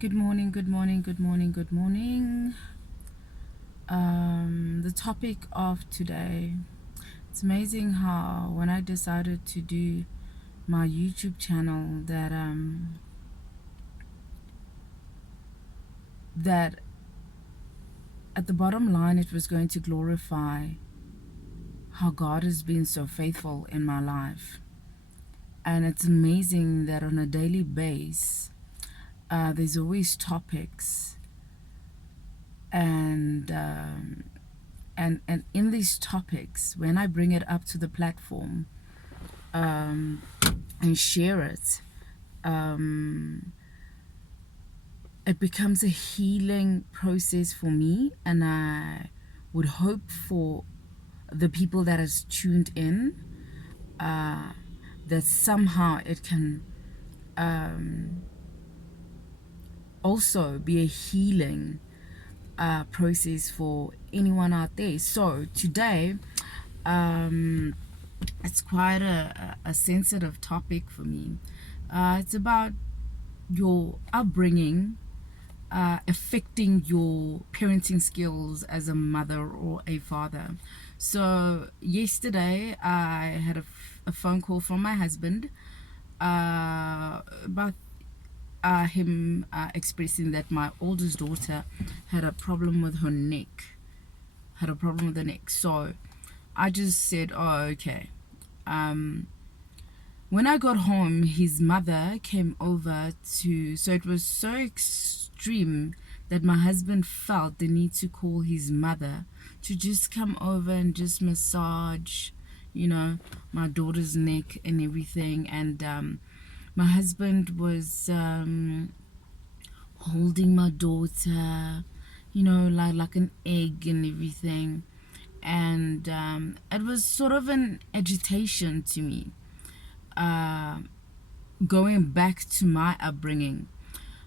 Good morning, good morning, good morning, good morning. The topic of today, it's amazing how when I decided to do my YouTube channel that at the bottom line it was going to glorify how God has been so faithful in my life. And it's amazing that on a daily basis, there's always topics and in these topics, when I bring it up to the platform and share it, it becomes a healing process for me, and I would hope for the people that has tuned in that somehow it can also be a healing process for anyone out there. So today it's quite a sensitive topic for me. It's about your upbringing affecting your parenting skills as a mother or a father. So yesterday I had a phone call from my husband about him expressing that my oldest daughter had a problem with her neck, So I just said, oh, okay. When I got home, his mother came over so it was so extreme that my husband felt the need to call his mother to just come over and just massage, my daughter's neck and everything. And my husband was holding my daughter, like an egg and everything. And it was sort of an agitation to me, going back to my upbringing.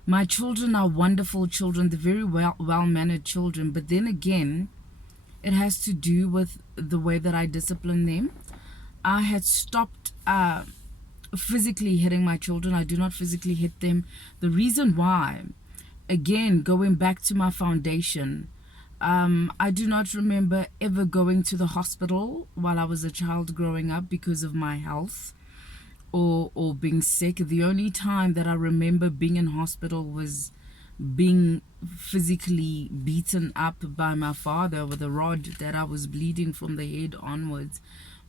My children are wonderful children. They're very well-mannered children. But then again, it has to do with the way that I discipline them. I had stopped physically hitting my children. I do not physically hit them. The reason why, again, going back to my foundation, I do not remember ever going to the hospital while I was a child growing up because of my health or being sick. The only time that I remember being in hospital was being physically beaten up by my father with a rod that I was bleeding from the head onwards.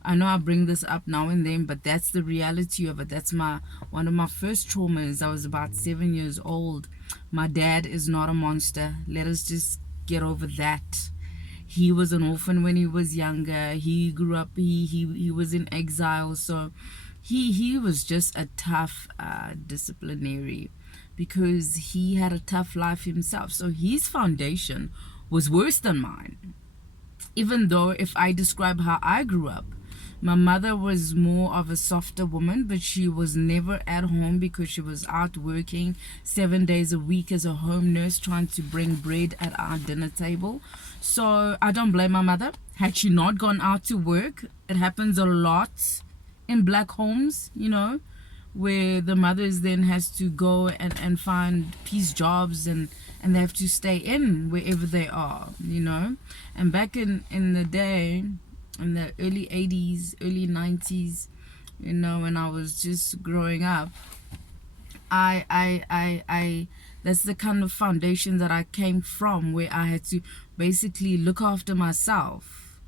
I know I bring this up now and then, but that's the reality of it. That's one of my first traumas. I was about 7 years old. My dad is not a monster. Let us just get over that. He was an orphan when he was younger. He grew up, he was in exile. So he was just a tough disciplinary, because he had a tough life himself. So his foundation was worse than mine. Even though if I describe how I grew up, my mother was more of a softer woman, but she was never at home because she was out working 7 days a week as a home nurse, trying to bring bread at our dinner table. So I don't blame my mother. Had she not gone out to work, it happens a lot in black homes, where the mothers then has to go and find piece jobs and they have to stay in wherever they are, And back in the day, in the early 80s, early 90s, when I was just growing up, I that's the kind of foundation that I came from, where I had to basically look after myself.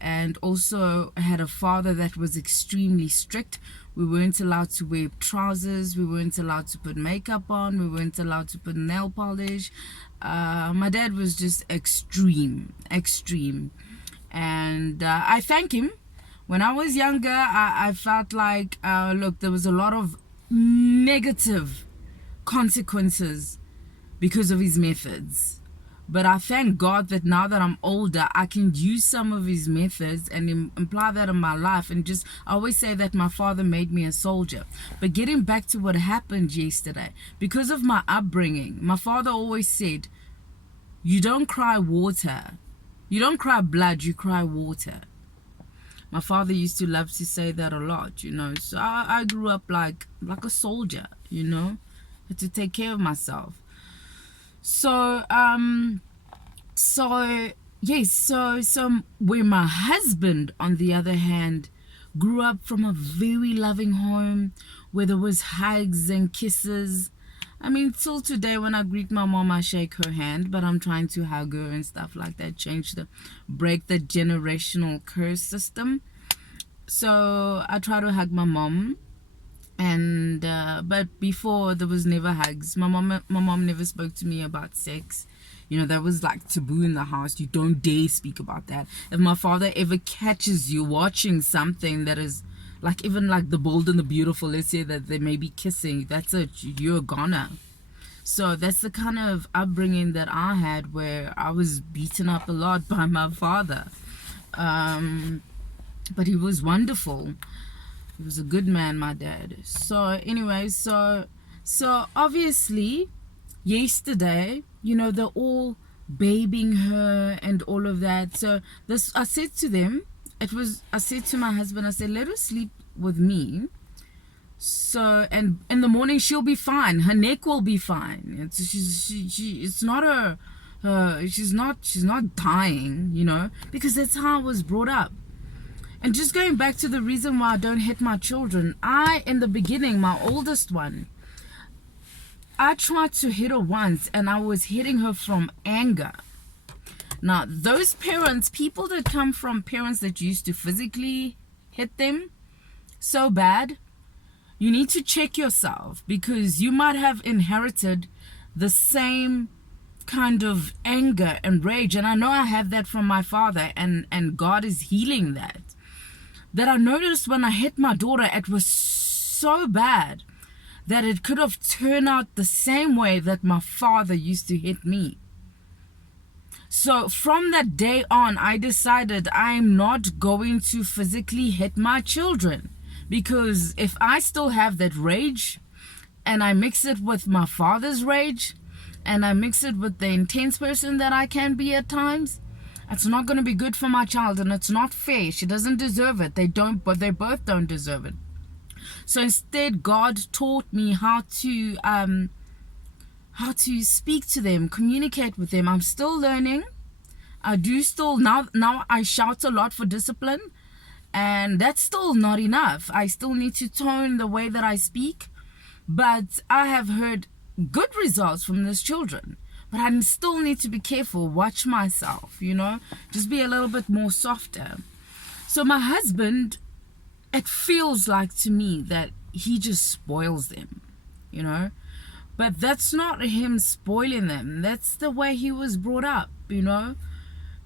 And also I had a father that was extremely strict. We weren't allowed to wear trousers. We weren't allowed to put makeup on. We weren't allowed to put nail polish. My dad was just extreme. And I thank him. When I was younger, I felt like, look, there was a lot of negative consequences because of his methods. But I thank God that now that I'm older, I can use some of his methods and apply that in my life. And I always say that my father made me a soldier. But getting back to what happened yesterday, because of my upbringing, my father always said, you don't cry water. You don't cry blood, you cry water. My father used to love to say that a lot, So I grew up like a soldier, had to take care of myself. So so yes, so where my husband, on the other hand, grew up from a very loving home where there was hugs and kisses. I mean, till today when I greet my mom, I shake her hand, but I'm trying to hug her and stuff like that, break the generational curse system. So I try to hug my mom, and but before there was never hugs. My mom never spoke to me about sex. You know, that was like taboo in the house. You don't dare speak about that. If my father ever catches you watching something that is like, even like The Bold and the Beautiful, let's say that they may be kissing, that's it, you're a goner. So that's the kind of upbringing that I had, where I was beaten up a lot by my father. But he was wonderful. He was a good man, my dad. So anyway, so obviously yesterday, you know, they're all babying her and all of that. So this, I said to them, I said to my husband, I said, let her sleep with me. So, and in the morning she'll be fine. Her neck will be fine. It's not she's not dying, you know, because that's how I was brought up. And just going back to the reason why I don't hit my children, in the beginning, my oldest one, I tried to hit her once, and I was hitting her from anger. Now, those parents, people that come from parents that used to physically hit them so bad, you need to check yourself, because you might have inherited the same kind of anger and rage. And I know I have that from my father, and God is healing that. That I noticed when I hit my daughter, it was so bad that it could have turned out the same way that my father used to hit me. So from that day on, I decided I'm not going to physically hit my children, because if I still have that rage and I mix it with my father's rage and I mix it with the intense person that I can be at times, it's not going to be good for my child, and it's not fair. She doesn't deserve it. They both don't deserve it. So instead, God taught me how to speak to them, communicate with them. I'm still learning. I do still now I shout a lot for discipline, and that's still not enough. I still need to tone the way that I speak, but I have heard good results from these children. But I still need to be careful, watch myself, you know, just be a little bit more softer. So my husband, it feels like to me that he just spoils them, you know, but that's not him spoiling them. That's the way he was brought up, you know,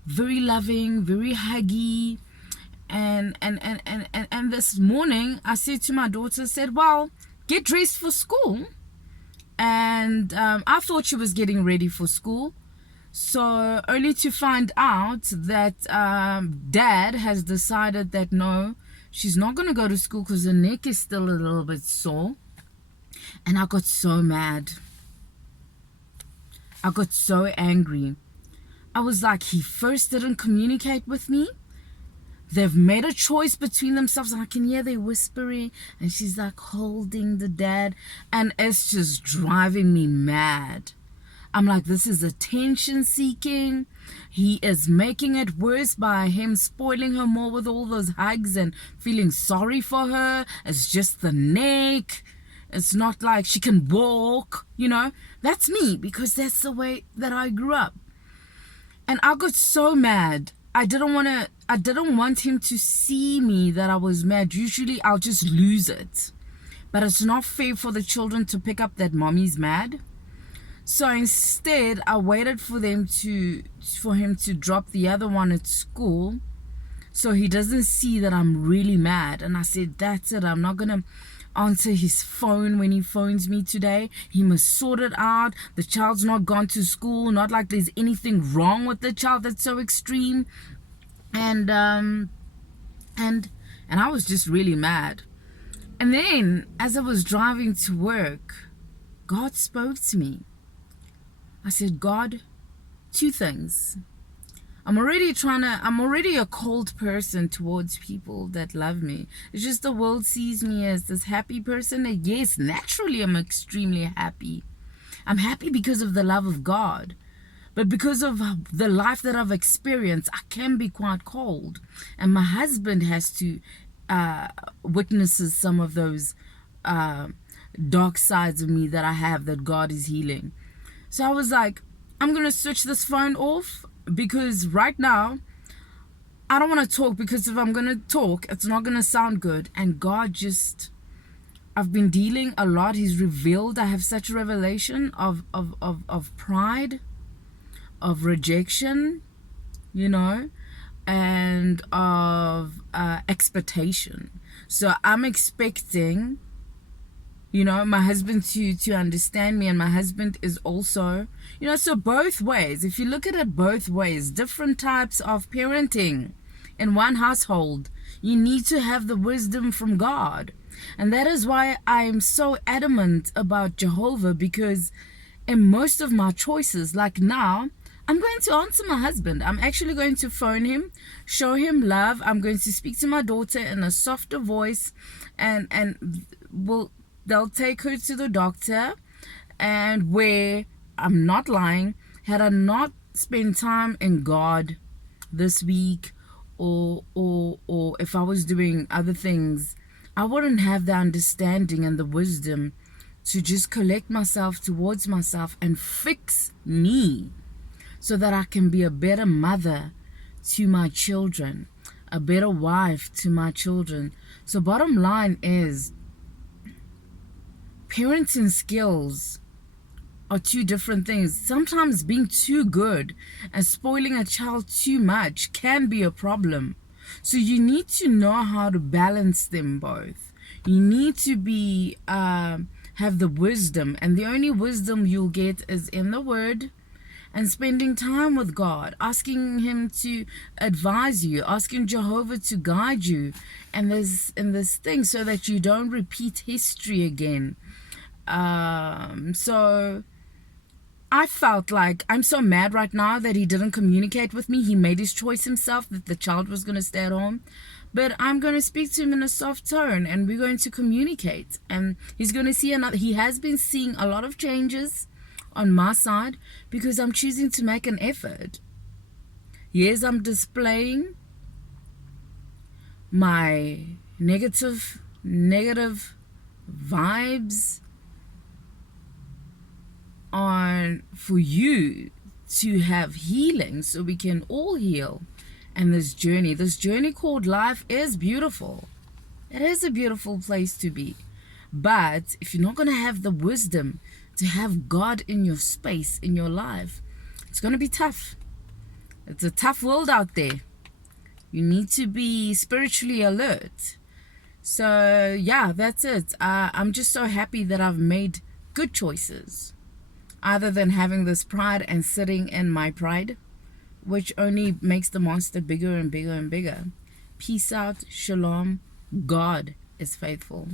very loving, very huggy. And this morning I said to my daughter, said, well, get dressed for school. And I thought she was getting ready for school, so only to find out that dad has decided that no, she's not going to go to school because her neck is still a little bit sore. And I got so mad. I got so angry. I was like, he first didn't communicate with me. They've made a choice between themselves, and I can hear they whispering, and she's like holding the dad, and it's just driving me mad. I'm like, this is attention seeking. He is making it worse by him spoiling her more with all those hugs and feeling sorry for her. It's just the neck. It's not like she can walk, you know. That's me, because that's the way that I grew up. And I got so mad. I didn't want him to see me that I was mad. Usually I'll just lose it. But it's not fair for the children to pick up that mommy's mad. So instead, I waited for him to drop the other one at school, so he doesn't see that I'm really mad. And I said, that's it. I'm not going to answer his phone when he phones me today. He must sort it out. The child's not gone to school. Not like there's anything wrong with the child that's so extreme. And I was just really mad. And then as I was driving to work, God spoke to me. I said, God, two things. I'm already a cold person towards people that love me. It's just the world sees me as this happy person. And yes, naturally I'm extremely happy. I'm happy because of the love of God. But because of the life that I've experienced, I can be quite cold. And my husband has to witnesses some of those dark sides of me that I have that God is healing. So I was like, I'm going to switch this phone off, because right now I don't want to talk, because if I'm going to talk, it's not going to sound good. And God just, I've been dealing a lot. He's revealed, I have such a revelation of pride, of rejection, you know, and of expectation. So I'm expecting, you know, my husband to understand me, and my husband is also, you know, so both ways. If you look at it both ways, different types of parenting in one household, you need to have the wisdom from God. And that is why I'm so adamant about Jehovah, because in most of my choices, like now, I'm going to answer my husband. I'm actually going to phone him, show him love. I'm going to speak to my daughter in a softer voice, and they'll take her to the doctor. And where, I'm not lying, had I not spent time in God this week, or if I was doing other things, I wouldn't have the understanding and the wisdom to just collect myself towards myself and fix me, so that I can be a better mother to my children, a better wife to my children. So bottom line is, parenting skills are two different things. Sometimes being too good and spoiling a child too much can be a problem. So you need to know how to balance them both. You need to be have the wisdom, and the only wisdom you'll get is in the Word, and spending time with God, asking Him to advise you, asking Jehovah to guide you in this thing, so that you don't repeat history again. So I felt like, I'm so mad right now that he didn't communicate with me. He made his choice himself that the child was going to stay at home. But I'm going to speak to him in a soft tone, and we're going to communicate. And he's going to see he has been seeing a lot of changes on my side, because I'm choosing to make an effort. Yes, I'm displaying my negative vibes on for you to have healing, so we can all heal. And this journey called life is beautiful. It is a beautiful place to be. But if you're not going to have the wisdom to have God in your space, in your life, it's going to be tough. It's a tough world out there. You need to be spiritually alert. So yeah, that's it. I'm just so happy that I've made good choices, other than having this pride and sitting in my pride, which only makes the monster bigger and bigger and bigger. Peace out. Shalom. God is faithful.